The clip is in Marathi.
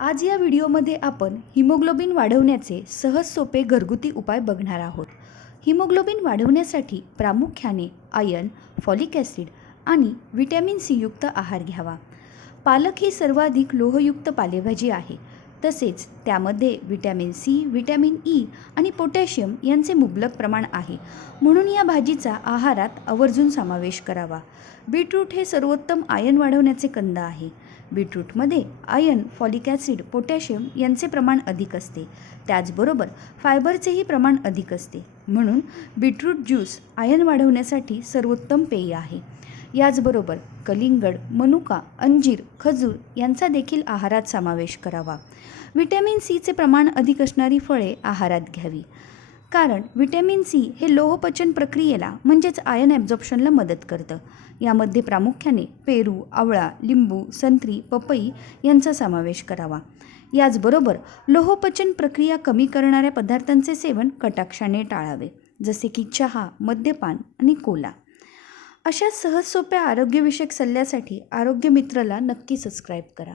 आज या व्हिडिओमध्ये आपण हिमोग्लोबिन वाढवण्याचे सहज सोपे घरगुती उपाय बघणार आहोत। हिमोग्लोबिन वाढवण्यासाठी प्रामुख्याने आयर्न, फॉलिक ॲसिड आणि व्हिटॅमिन सी युक्त आहार घ्यावा। पालक ही सर्वाधिक लोहयुक्त पालेभाजी आहे, तसेच त्यामध्ये व्हिटॅमिन सी, व्हिटॅमिन ई आणि पोटॅशियम यांचे मुबलक प्रमाण आहे, म्हणून या भाजीचा आहारात आवर्जून समावेश करावा। बीटरूट हे सर्वोत्तम आयर्न वाढवण्याचे कंद आहे। बीटरूटमध्ये आयर्न, फॉलिक ॲसिड, पोटॅशियम यांचे प्रमाण अधिक असते, त्याचबरोबर फायबरचेही प्रमाण अधिक असते, म्हणून बीटरूट ज्यूस आयर्न वाढवण्यासाठी सर्वोत्तम पेय आहे। याचबरोबर कलिंगड, मनुका, अंजीर, खजूर यांचा देखील आहारात समावेश करावा। व्हिटॅमिन सीचे प्रमाण अधिक असणारी फळे आहारात घ्यावी, कारण व्हिटॅमिन सी हे लोहपचन प्रक्रियेला म्हणजेच आयर्न ॲब्झॉर्प्शनला मदत करतं। यामध्ये प्रामुख्याने पेरू, आवळा, लिंबू, संत्री, पपई यांचा समावेश करावा। याचबरोबर लोहपचन प्रक्रिया कमी करणाऱ्या पदार्थांचे सेवन कटाक्षाने टाळावे, जसे की चहा, मद्यपान आणि कोला। अशा सहज सोप्या आरोग्यविषयक सल्ल्यासाठी आरोग्य मित्रला नक्की सबस्क्राईब करा।